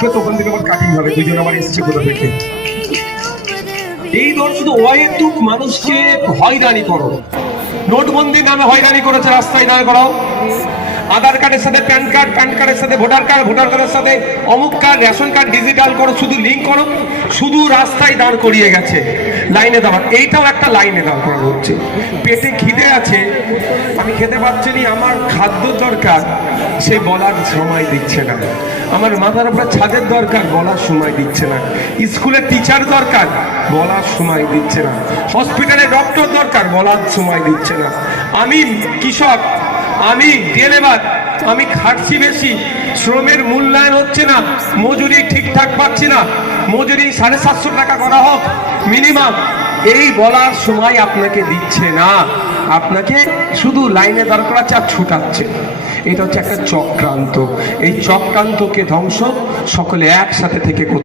তো ওখান থেকে আবার কাটিং হবে, দুজন আবার এসছে কোথা থেকে। এই দল শুধু অহেতুক মানুষকে হয়রানি করো। নোটবন্দির নামে হয়রানি করেছে, রাস্তায় দাঁড় করাও। আধার কার্ডের সাথে প্যান কার্ড, প্যান কার্ডের সাথে ভোটার কার্ড, ভোটার কার্ডের সাথে অমুক কার্ড, রেশন কার্ড ডিজিটাল করো, শুধু লিঙ্ক করো, শুধু রাস্তায় দাঁড় করিয়ে গেছে লাইনে দাঁড়া। এইটাও একটা লাইনে দাঁড় করানো হচ্ছে। পেটে খিদে আছে, আমি খেতে পারছি না, আমার খাদ্য দরকার, সে বলার সময় দিচ্ছে না। আমার মাথার উপরে ছাদের দরকার, বলার সময় দিচ্ছে না। স্কুলের টিচার দরকার, বলার সময় দিচ্ছে না। হসপিটালে ডক্টর দরকার, বলার সময় দিচ্ছে না। আমি কৃষক, আমি ডেলেবার, আমি খাটছি বেশি, শ্রমের মূল্যায়ন হচ্ছে না, মজুরি ঠিকঠাক পাচ্ছি না, মজুরি 750 টাকা করা হোক মিনিমাম, এই বলার সময় আপনাকে দিচ্ছে না। আপনাকে শুধু লাইনে দাঁড় করাচ্ছে আর ছুটাচ্ছে। এটা হচ্ছে একটা চক্রান্ত। এই চক্রান্তকে ধ্বংস সকলে একসাথে থেকে